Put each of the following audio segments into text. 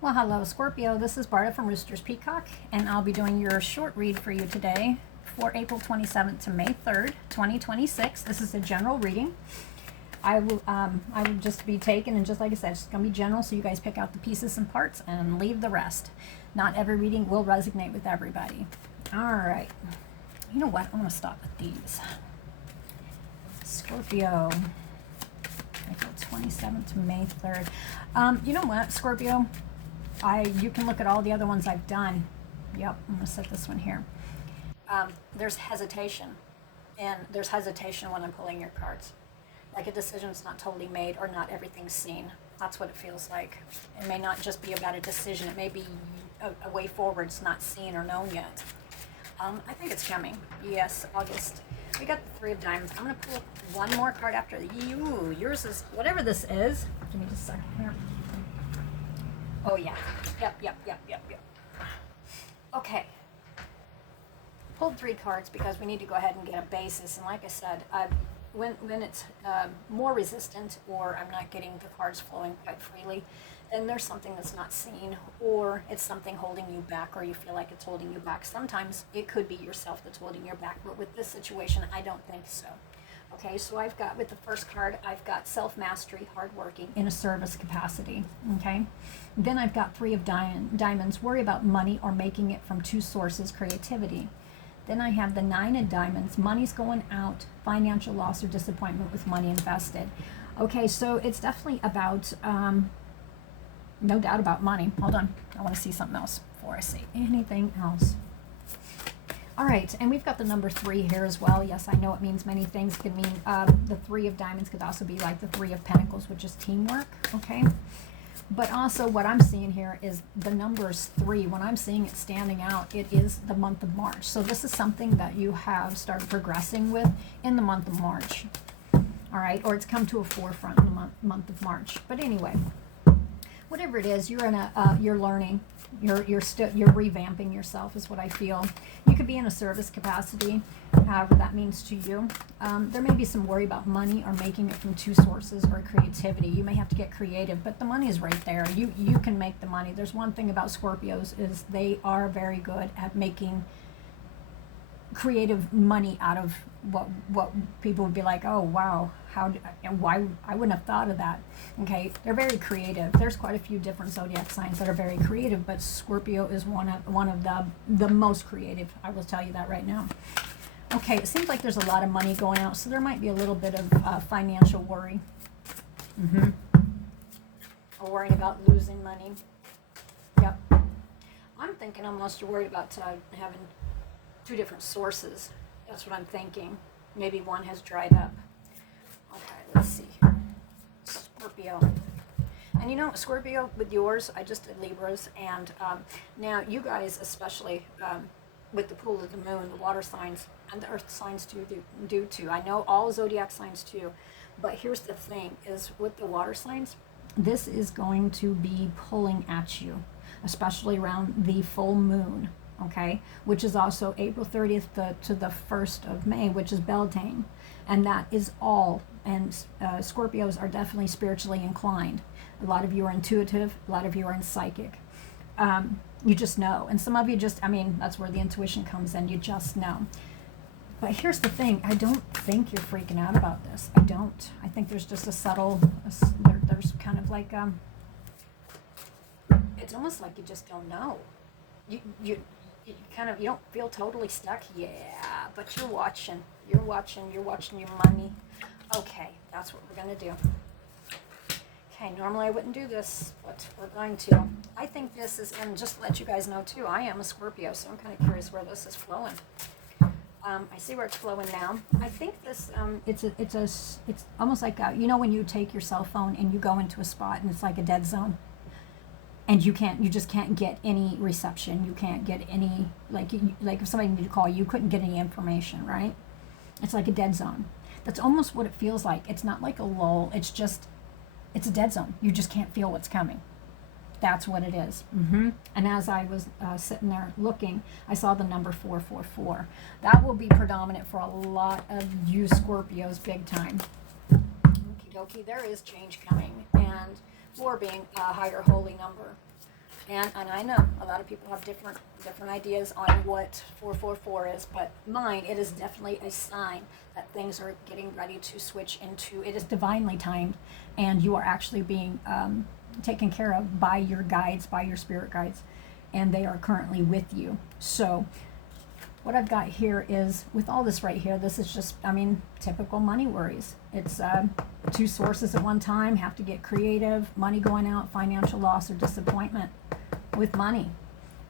Well, hello, Scorpio. This is Barta from Roosters Peacock, and I'll be doing your short read for you today for April 27th to May 3rd, 2026. This is a general reading. I will just be taken, and just like I said, it's going to be general, so you guys pick out the pieces and parts and leave the rest. Not every reading will resonate with everybody. All right. You know what? I'm going to stop with these. Scorpio, April 27th to May 3rd. You know what, Scorpio? You can look at all the other ones I've done. Yep, I'm going to set this one here. There's hesitation, and there's hesitation when I'm pulling your cards. Like a decision's not totally made or not everything's seen. That's what it feels like. It may not just be about a decision. It may be a way forward. It's not seen or known yet. I think it's coming. Yes, August. We got the Three of Diamonds. I'm going to pull one more card after you. Yours is, whatever this is. Give me just a second here. Oh, yeah. Yep. Okay. Pulled three cards because we need to go ahead and get a basis. And like I said, when it's more resistant, or I'm not getting the cards flowing quite freely, then there's something that's not seen, or it's something holding you back, or you feel like it's holding you back. Sometimes it could be yourself that's holding you back, but with this situation, I don't think so. Okay, so I've got, with the first card, I've got self-mastery, hardworking, in a service capacity, okay? Then I've got Three of Diamonds, worry about money or making it from two sources, creativity. Then I have the Nine of Diamonds, money's going out, financial loss or disappointment with money invested. Okay, so it's definitely about, no doubt about money. Hold on, I want to see something else before I see anything else. All right, and we've got the number 3 here as well. Yes, I know it means many things. It could mean the Three of Diamonds could also be like the Three of Pentacles, which is teamwork, okay? But also what I'm seeing here is the numbers 3. When I'm seeing it standing out, it is the month of March. So this is something that you have started progressing with in the month of March, all right? Or it's come to a forefront in the month of March. But anyway, whatever it is, you're in you're learning. You're revamping yourself is what I feel. You could be in a service capacity, however that means to you. There may be some worry about money or making it from two sources or creativity. You may have to get creative, but the money is right there. You can make the money. There's one thing about Scorpios is they are very good at making creative money out of what people would be like, oh wow, why I wouldn't have thought of that. Okay, they're very creative. There's quite a few different zodiac signs that are very creative, but Scorpio is one of the most creative. I will tell you that right now. Okay, it seems like there's a lot of money going out, so there might be a little bit of financial worry. Or worrying about losing money. Yep. I'm thinking almost you're worried about having two different sources. That's what I'm thinking. Maybe one has dried up. Okay, let's see. Scorpio. And you know, Scorpio, with yours, I just did Libras, and now you guys, especially with the pool of the moon, the water signs, and the earth signs do too. I know all zodiac signs too, but here's the thing, is with the water signs, this is going to be pulling at you, especially around the full moon. Okay, which is also April 30th to the 1st of May, which is Beltane. And that is all. And Scorpios are definitely spiritually inclined. A lot of you are intuitive. A lot of you are psychic. You just know. And some of you just, that's where the intuition comes in. You just know. But here's the thing. I don't think you're freaking out about this. I don't. I think there's just a subtle, there's kind of like, it's almost like you just don't know. You don't feel totally stuck. Yeah, but you're watching your money. Okay, that's what we're going to do. Okay, normally I wouldn't do this, but we're going to. I think this is, and just to let you guys know too, I am a Scorpio, so I'm kind of curious where this is flowing. I see where it's flowing now. I think this, it's almost like, when you take your cell phone and you go into a spot and it's like a dead zone. And you just can't get any reception. You can't get any, like if somebody needed to call you, couldn't get any information, right? It's like a dead zone. That's almost what it feels like. It's not like a lull. It's a dead zone. You just can't feel what's coming. That's what it is. And as I was sitting there looking, I saw the number 444. That will be predominant for a lot of you Scorpios, big time. Okie dokie, there is change coming. And 4 being a higher holy number. And I know a lot of people have different ideas on what 444 is, but mine, it is definitely a sign that things are getting ready to switch into, it is divinely timed, and you are actually being taken care of by your guides, by your spirit guides, and they are currently with you. So what I've got here is, with all this right here, this is just, I mean, typical money worries. It's two sources at one time, have to get creative, money going out, financial loss or disappointment with money.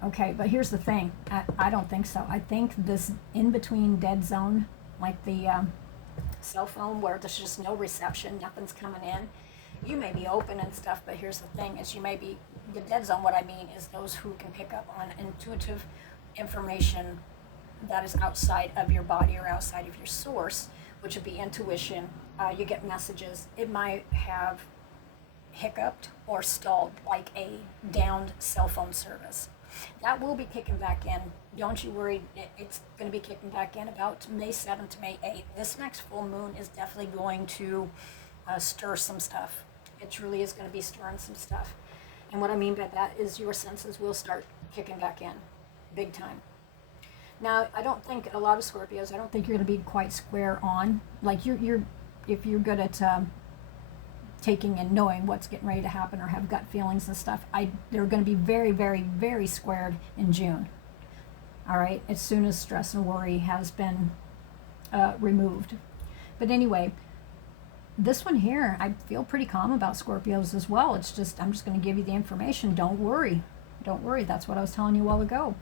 Okay, but here's the thing. I don't think so. I think this in-between dead zone, like the cell phone where there's just no reception, nothing's coming in. You may be open and stuff, but here's the thing, is you may be, the dead zone, what I mean is those who can pick up on intuitive information that is outside of your body or outside of your source, which would be intuition. You get messages. It might have hiccuped or stalled, like a downed cell phone service. That will be kicking back in. Don't you worry. It's going to be kicking back in about May 7th to May 8th. This next full moon is definitely going to stir some stuff. It truly is going to be stirring some stuff. And what I mean by that is your senses will start kicking back in big time. Now, I don't think a lot of Scorpios, I don't think you're going to be quite square on. Like, you're if you're good at taking and knowing what's getting ready to happen or have gut feelings and stuff, they're going to be very, very, very squared in June. All right, as soon as stress and worry has been removed. But anyway, this one here, I feel pretty calm about Scorpios as well. It's just, I'm just going to give you the information. Don't worry. Don't worry. That's what I was telling you a while ago.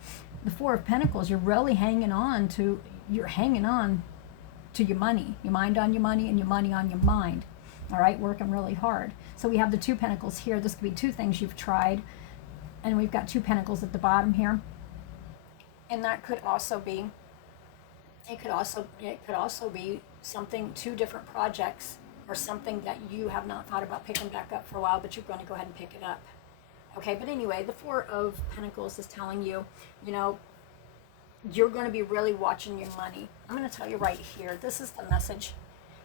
The Four of Pentacles, you're really hanging on to your money. Your mind on your money and your money on your mind. All right, working really hard. So we have the Two Pentacles here. This could be two things you've tried. And we've got Two Pentacles at the bottom here. And that could also be, it could also be something, two different projects or something that you have not thought about picking back up for a while, but you're going to go ahead and pick it up. Okay, but anyway, the Four of Pentacles is telling you, you know, you're going to be really watching your money. I'm going to tell you right here, this is the message.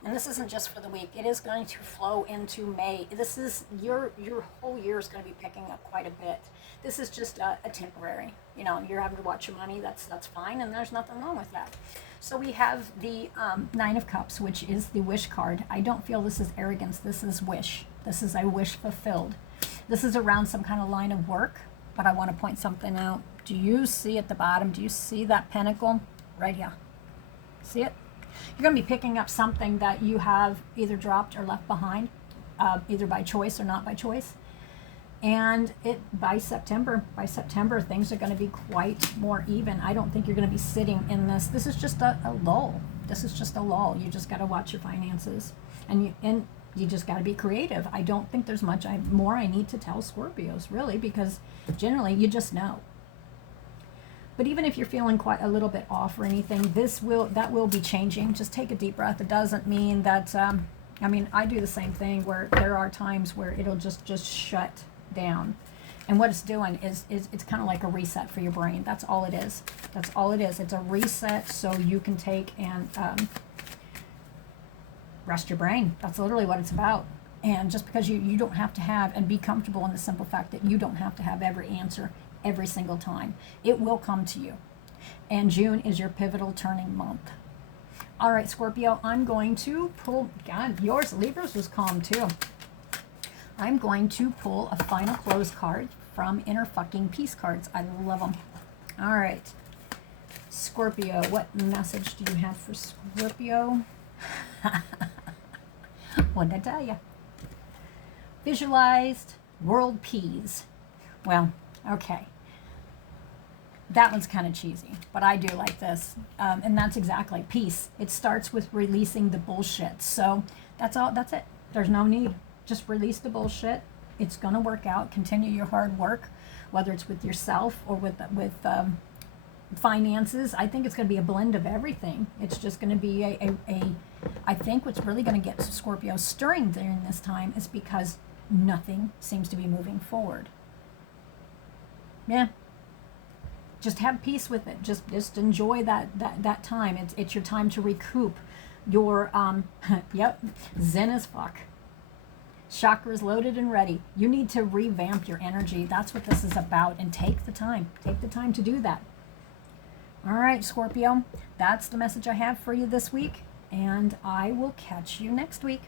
And this isn't just for the week. It is going to flow into May. This is, your whole year is going to be picking up quite a bit. This is just a temporary. You know, you're having to watch your money. That's fine, and there's nothing wrong with that. So we have the Nine of Cups, which is the wish card. I don't feel this is arrogance. This is wish. This is a wish fulfilled. This is around some kind of line of work, but I want to point something out. Do you see at the bottom? Do you see that pentacle right here? See it? You're going to be picking up something that you have either dropped or left behind, either by choice or not by choice. And by September, things are going to be quite more even. I don't think you're going to be sitting in this. This is just a lull. This is just a lull. You just got to watch your finances, and you just got to be creative. I don't think there's much more I need to tell Scorpios, really, because generally you just know. But even if you're feeling quite a little bit off or anything, that will be changing. Just take a deep breath. It doesn't mean that, I mean, I do the same thing where there are times where it'll just shut down. And what it's doing is it's kind of like a reset for your brain. That's all it is. That's all it is. It's a reset so you can take and rest your brain. That's literally what it's about. And just because you don't have to have, and be comfortable in the simple fact that you don't have to have every answer every single time. It will come to you. And June is your pivotal turning month. All right, Scorpio, I'm going to pull, God, yours, Libras was calm too. I'm going to pull a final close card from Inner Fucking Peace cards. I love them. All right, Scorpio, what message do you have for Scorpio? What did I tell you? Visualized world peace. Well, okay. That one's kind of cheesy, but I do like this. And that's exactly peace. It starts with releasing the bullshit. So that's all. That's it. There's no need. Just release the bullshit. It's going to work out. Continue your hard work, whether it's with yourself or with finances. I think it's going to be a blend of everything. It's just going to be I think what's really going to get Scorpio stirring during this time is because nothing seems to be moving forward. Yeah. Just have peace with it. Just enjoy that time. It's your time to recoup your yep, zen as fuck. Chakras loaded and ready. You need to revamp your energy. That's what this is about. And take the time. Take the time to do that. All right, Scorpio. That's the message I have for you this week. And I will catch you next week.